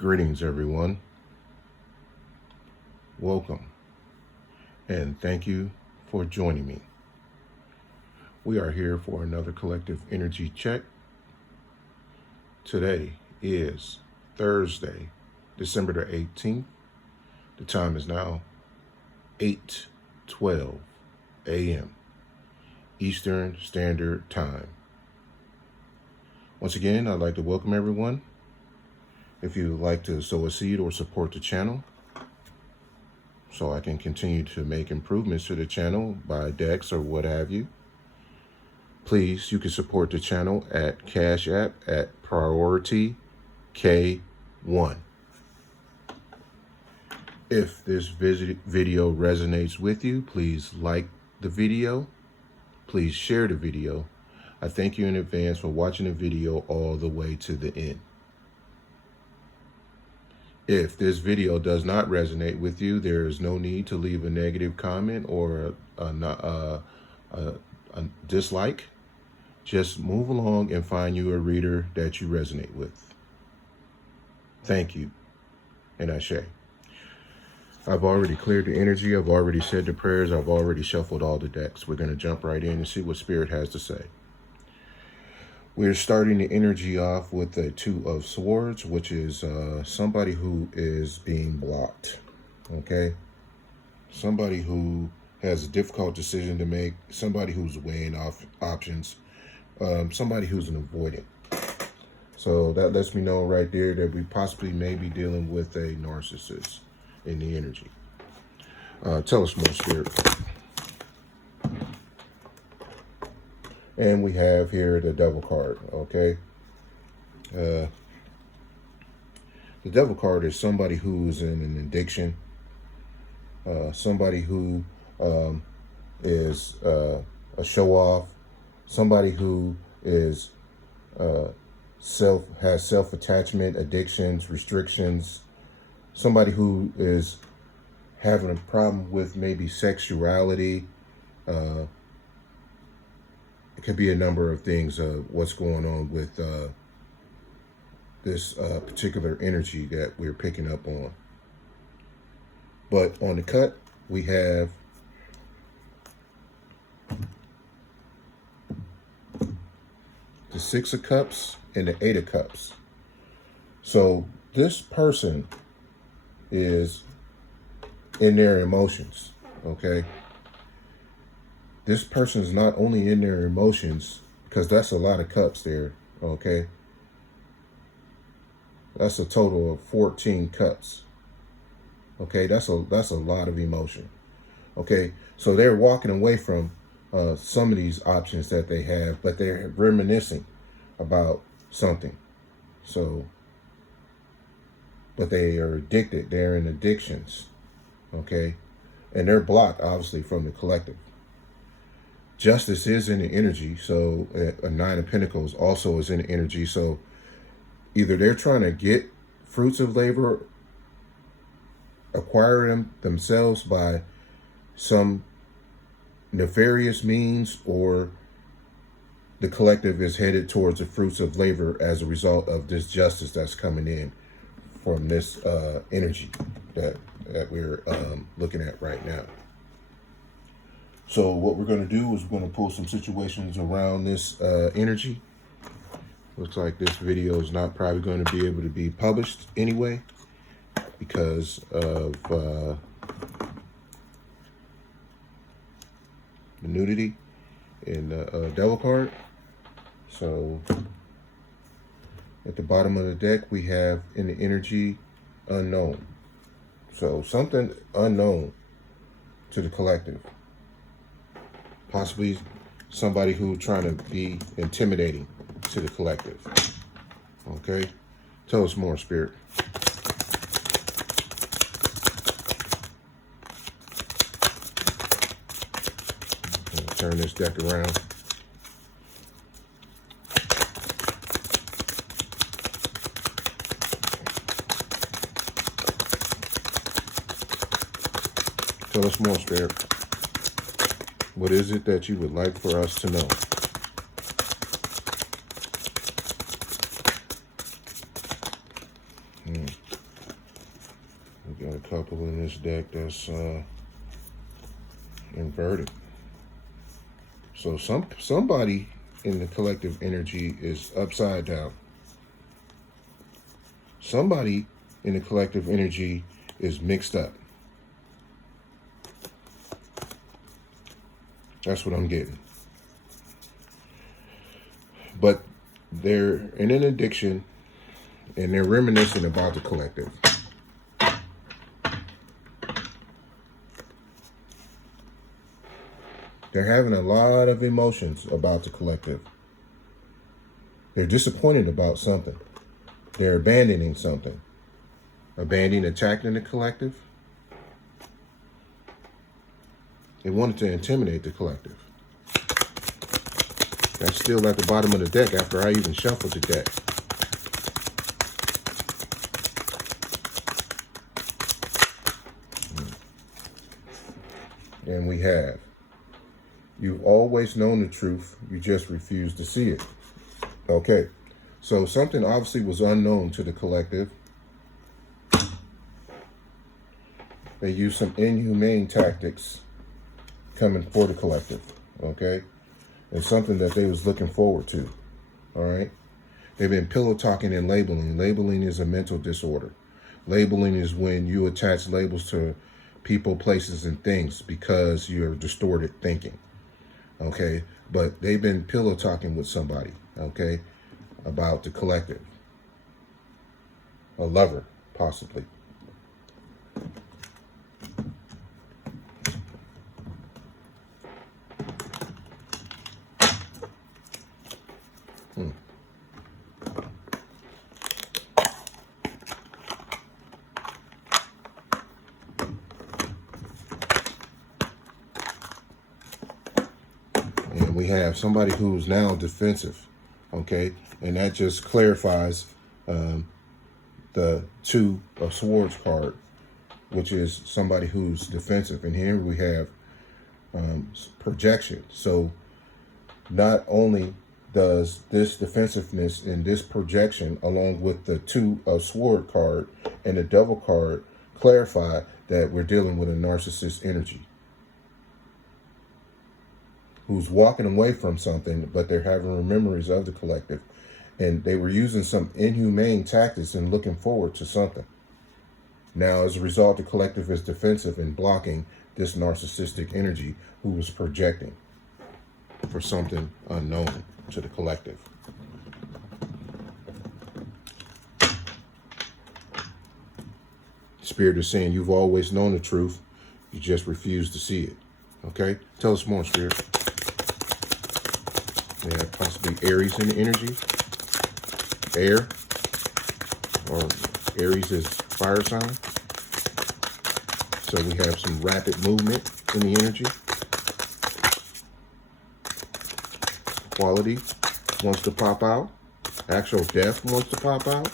Greetings, everyone. Welcome, and thank you for joining me. We are here for another collective energy check. Today is Thursday, December the 18th. The time is now 8:12 a.m. Eastern Standard Time. Once again, I'd like to welcome everyone. If you would like to sow a seed or support the channel, so I can continue to make improvements to the channel by decks or what have you, please, you can support the channel at Cash App at Priority K1. If this video resonates with you, please like the video. Please share the video. I thank you in advance for watching the video all the way to the end. If this video does not resonate with you, there is no need to leave a negative comment or a dislike. Just move along and find you a reader that you resonate with. Thank you, and Ashe. I've already cleared the energy. I've already said the prayers. I've already shuffled all the decks. We're going to jump right in and see what Spirit has to say. We're starting the energy off with the Two of Swords, which is somebody who is being blocked, okay? Somebody who has a difficult decision to make, somebody who's weighing off options, somebody who's an avoidant. So that lets me know right there that we possibly may be dealing with a narcissist in the energy. Tell us more, Spirit. And we have here the Devil card, okay? The Devil card is somebody who's in an addiction, somebody who is a show-off, somebody who is has self-attachment, addictions, restrictions, somebody who is having a problem with maybe sexuality. It could be a number of things, what's going on with this particular energy that we're picking up on. But on the cut, we have the Six of Cups and the Eight of Cups. So this person is in their emotions, okay? This person is not only in their emotions, because that's a lot of cups there, okay? That's a total of 14 cups. Okay, that's a lot of emotion. Okay, so they're walking away from some of these options that they have, but they're reminiscing about something. So, but they are addicted. They're in addictions. Okay, and they're blocked, obviously, from the collective. Justice is in the energy, so a Nine of Pentacles also is in the energy. So either they're trying to get fruits of labor, acquire them themselves by some nefarious means, or the collective is headed towards the fruits of labor as a result of this justice that's coming in from this energy that we're looking at right now. So what we're going to do is we're going to pull some situations around this energy. Looks like this video is not probably going to be able to be published anyway because of the nudity in the Devil card. So at the bottom of the deck, we have in the energy unknown. So something unknown to the collective. Possibly somebody who's trying to be intimidating to the collective. Okay? Tell us more, Spirit. Turn this deck around. Tell us more, Spirit. What is it that you would like for us to know? Got a couple in this deck that's inverted. So somebody in the collective energy is upside down. Somebody in the collective energy is mixed up. That's what I'm getting. But they're in an addiction and they're reminiscing about the collective. They're having a lot of emotions about the collective. They're disappointed about something. They're abandoning something. Abandoning attacking the collective. They wanted to intimidate the collective. That's still at the bottom of the deck after I even shuffled the deck. And we have, you've always known the truth, you just refuse to see it. Okay, so something obviously was unknown to the collective. They used some inhumane tactics coming for the collective, okay? It's something that they was looking forward to, all right? They've been pillow talking and labeling. Labeling is a mental disorder. Labeling is when you attach labels to people, places, and things because you're distorted thinking, okay? But they've been pillow talking with somebody, okay, about the collective. A lover, possibly. And we have somebody who's now defensive, okay? And that just clarifies the Two of Swords card, which is somebody who's defensive. And here we have projection. So not only does this defensiveness and this projection, along with the Two of Swords card and the Devil card, clarify that we're dealing with a narcissist energy who's walking away from something, but they're having memories of the collective. And they were using some inhumane tactics and looking forward to something. Now, as a result, the collective is defensive and blocking this narcissistic energy who was projecting for something unknown to the collective. Spirit is saying you've always known the truth, you just refuse to see it. Okay? Tell us more, Spirit. Yeah, possibly Aries in the energy. Air. Or Aries is fire sign. So we have some rapid movement in the energy. Quality wants to pop out. Actual death wants to pop out.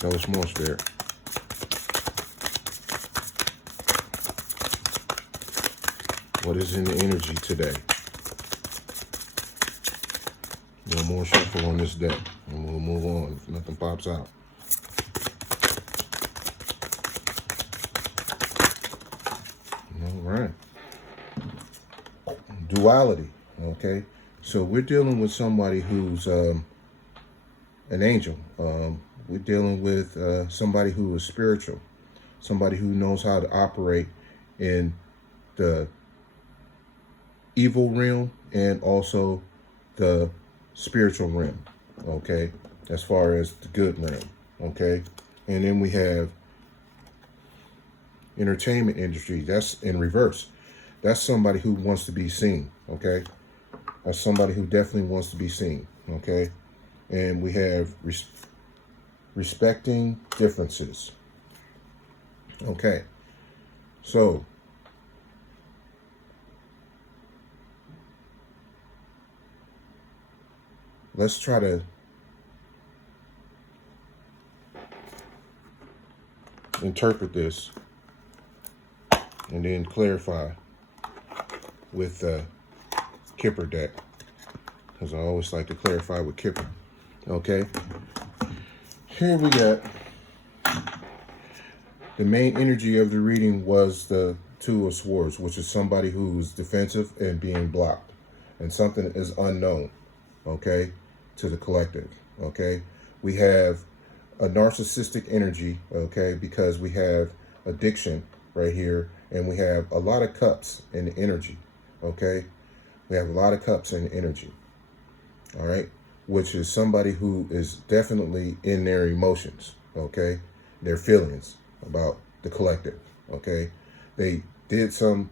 Tell us more, Spirit. What is in the energy today? No more shuffle on this deck, and we'll move on if nothing pops out. All right. Duality, okay? So we're dealing with somebody who's an angel. We're dealing with somebody who is spiritual, somebody who knows how to operate in the evil realm and also the spiritual realm, okay, as far as the good realm, okay. And then we have entertainment industry. That's in reverse. That's somebody who wants to be seen, okay. That's somebody who definitely wants to be seen, okay. And we have respecting differences, okay. So let's try to interpret this and then clarify with the Kipper deck, because I always like to clarify with Kipper. Okay, here we got the main energy of the reading was the Two of Swords, which is somebody who's defensive and being blocked, and something is unknown, okay, to the collective. Okay, we have a narcissistic energy, okay, because we have addiction right here, and we have a lot of cups in the energy. Okay, we have a lot of cups in the energy. All right, which is somebody who is definitely in their emotions, okay, their feelings about the collective. Okay, they did some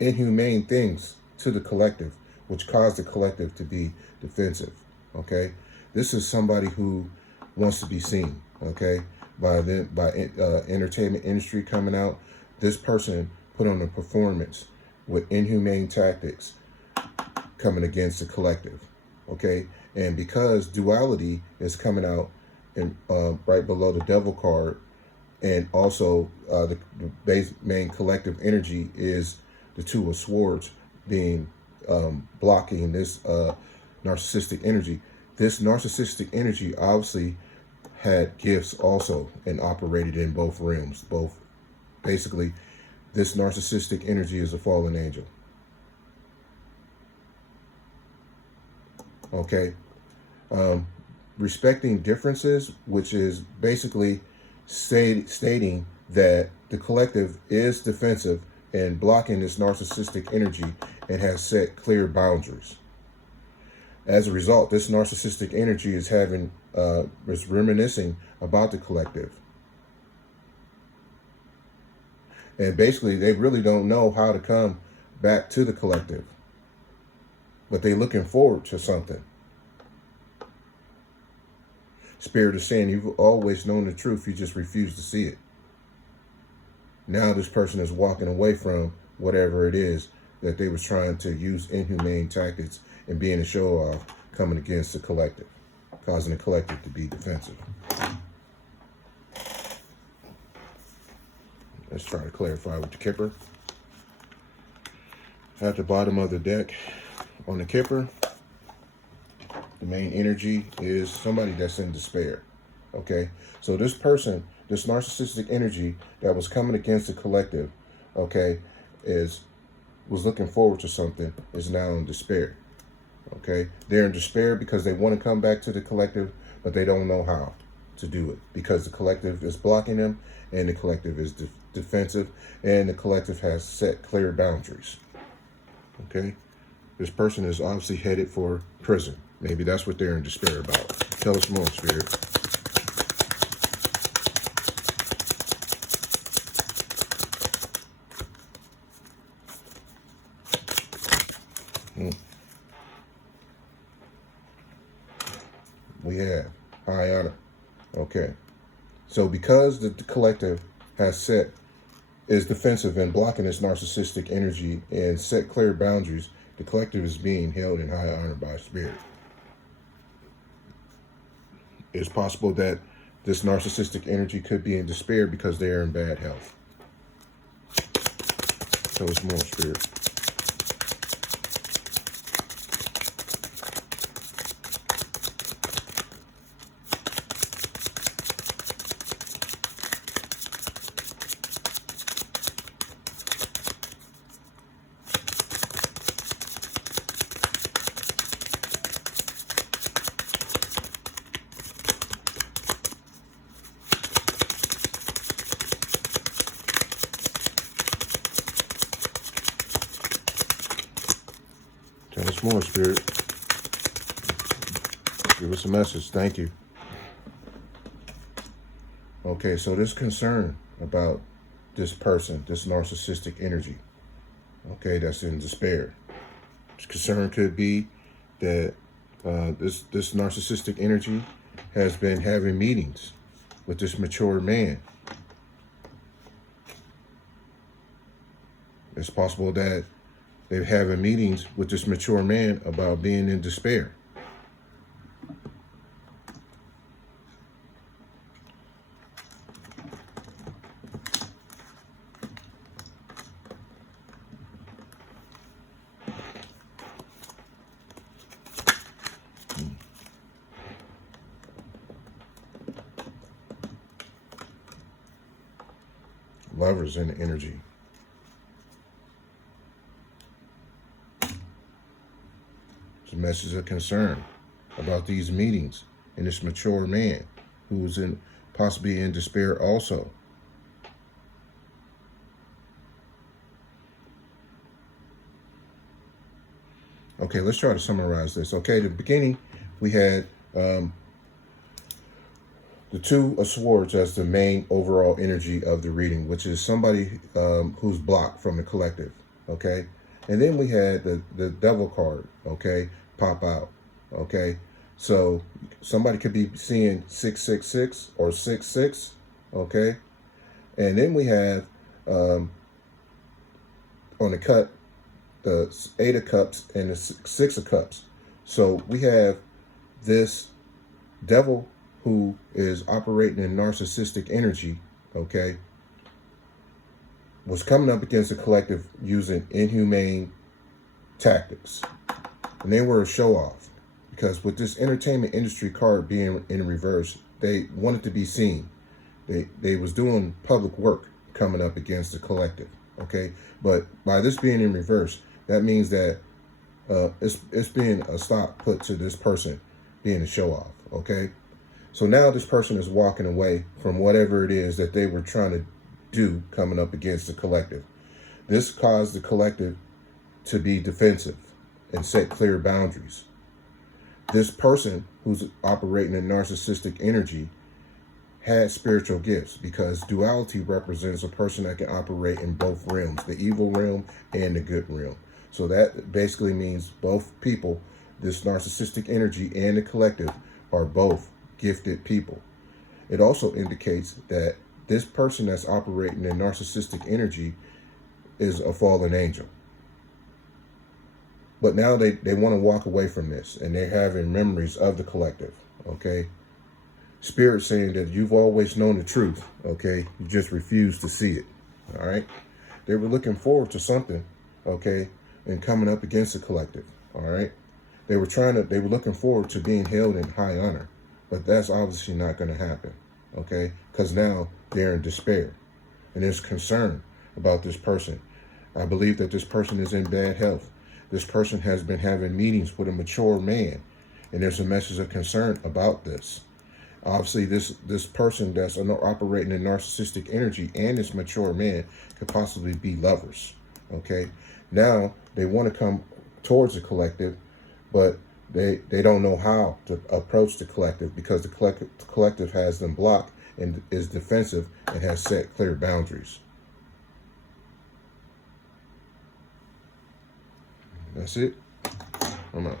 inhumane things to the collective, which caused the collective to be defensive. Okay, this is somebody who wants to be seen. Okay, by entertainment industry coming out, this person put on a performance with inhumane tactics coming against the collective. Okay, and because duality is coming out in right below the devil card, and also the main collective energy is the Two of Swords being blocking this narcissistic energy. This narcissistic energy obviously had gifts also and operated in both realms. Both, basically, this narcissistic energy is a fallen angel. Okay, respecting differences, which is basically stating that the collective is defensive and blocking this narcissistic energy and has set clear boundaries. As a result, this narcissistic energy is is reminiscing about the collective. And basically, they really don't know how to come back to the collective, but they're looking forward to something. Spirit is saying, you've always known the truth, you just refuse to see it. Now this person is walking away from whatever it is that they was trying to use inhumane tactics and being a show-off, coming against the collective, causing the collective to be defensive. Let's try to clarify with the Kipper. At the bottom of the deck, on the Kipper, the main energy is somebody that's in despair. Okay, so this person, this narcissistic energy that was coming against the collective, okay, was looking forward to something, is now in despair. Okay, they're in despair because they want to come back to the collective, but they don't know how to do it because the collective is blocking them, and the collective is defensive, and the collective has set clear boundaries. Okay, this person is obviously headed for prison. Maybe that's what they're in despair about. Tell us more, Spirit. We have high honor. Okay. So because the collective is defensive and blocking this narcissistic energy and set clear boundaries, the collective is being held in high honor by Spirit. It's possible that this narcissistic energy could be in despair because they are in bad health. Tell us more, Spirit. Tell us more, Spirit. Give us a message. Thank you. Okay, so this concern about this person, this narcissistic energy, okay, that's in despair. This concern could be that this narcissistic energy has been having meetings with this mature man. It's possible that they're having meetings with this mature man about being in despair. Lovers in the energy. It's a message of concern about these meetings and this mature man who's possibly in despair also. Okay, let's try to summarize this. Okay, at the beginning, we had the Two of Swords as the main overall energy of the reading, which is somebody who's blocked from the collective, okay? And then we had the Devil card, okay, pop out, okay? So somebody could be seeing 666 or 66, okay? And then we have on the cut, the Eight of Cups and the Six of Cups. So we have this devil who is operating in narcissistic energy, okay, was coming up against the collective using inhumane tactics. And they were a show-off because with this entertainment industry card being in reverse, they wanted to be seen. They was doing public work coming up against the collective, okay? But by this being in reverse, that means that it's being a stop put to this person being a show-off, okay? So now this person is walking away from whatever it is that they were trying to do coming up against the collective. This caused the collective to be defensive and set clear boundaries. This person who's operating in narcissistic energy had spiritual gifts because duality represents a person that can operate in both realms, the evil realm and the good realm. So that basically means both people, this narcissistic energy and the collective, are both gifted people. It also indicates that this person that's operating in narcissistic energy is a fallen angel. But now they want to walk away from this and they're having memories of the collective, okay? Spirit saying that you've always known the truth, okay? You just refuse to see it, all right? They were looking forward to something, okay, and coming up against the collective, all right? They were looking forward to being held in high honor, but that's obviously not going to happen, okay? Because now they're in despair and there's concern about this person. I believe that this person is in bad health. This person has been having meetings with a mature man, and there's a message of concern about this. Obviously, this person that's operating in narcissistic energy and this mature man could possibly be lovers, okay? Now, they want to come towards the collective, but they don't know how to approach the collective because the collective has them blocked and is defensive and has set clear boundaries. That's it. I'm out.